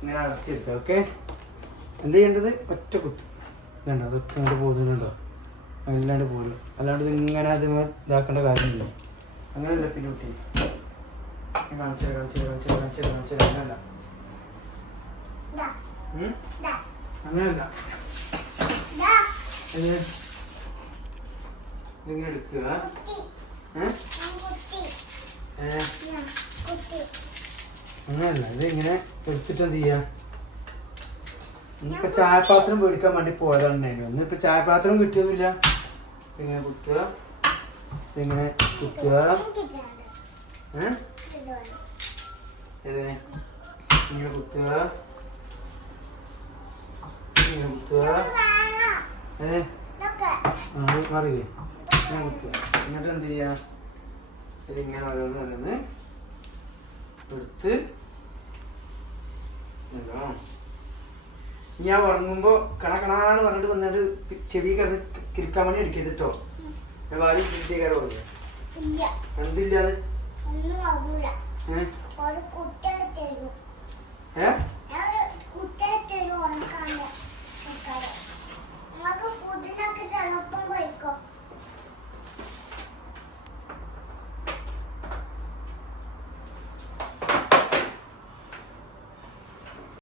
ഇങ്ങനെ അടച്ചെടുക്കുക. ഓക്കെ, എന്ത് ചെയ്യേണ്ടത്? ഒറ്റ കുത്ത് ഇതുണ്ട്, അതൊക്കെ അങ്ങോട്ട് പോകുന്നുണ്ടോ? അല്ലാണ്ട് പോരും, അല്ലാണ്ട് ഇങ്ങനെ അത് ഇതാക്കേണ്ട കാര്യമില്ല. അങ്ങനെയല്ല പിന്നെ കുട്ടി കാണിച്ചത് അങ്ങനല്ല, അങ്ങനല്ല. ഇതിങ്ങനെ എടുക്കുക. അങ്ങനല്ല, ഇത് ഇങ്ങനെ എടുത്തിട്ട് എന്ത് ചെയ്യുക? ഇനിയിപ്പോ ചായപാത്രം മേടിക്കാൻ വേണ്ടി പോയതാണെന്നു. ഇന്നിപ്പോ ചായപാത്രം കിട്ടിയതുമില്ല. ഇങ്ങനെ കുത്തുക, ഇങ്ങനെ കുത്തുക. ഏതേ ഇങ്ങനെ കുത്തുക, ഇങ്ങനെ കുത്തുക. മാറിയില്ലേ? ഇങ്ങനെ കുത്തുക. എന്നിട്ട് എന്ത് ചെയ്യാ? ഇതിങ്ങനെ ഓരോന്ന് എടുത്ത് ഞാൻ ഉറങ്ങുമ്പോ കണക്കണാന്ന് പറഞ്ഞിട്ട് വന്നിട്ട് ചെവി കിടന്ന് കിരിക്കാൻ വേണ്ടി അടിക്കരുത് കേട്ടോ. ഞാൻ വാരി കിട്ടിയ പറഞ്ഞു എന്തില്ല അത്.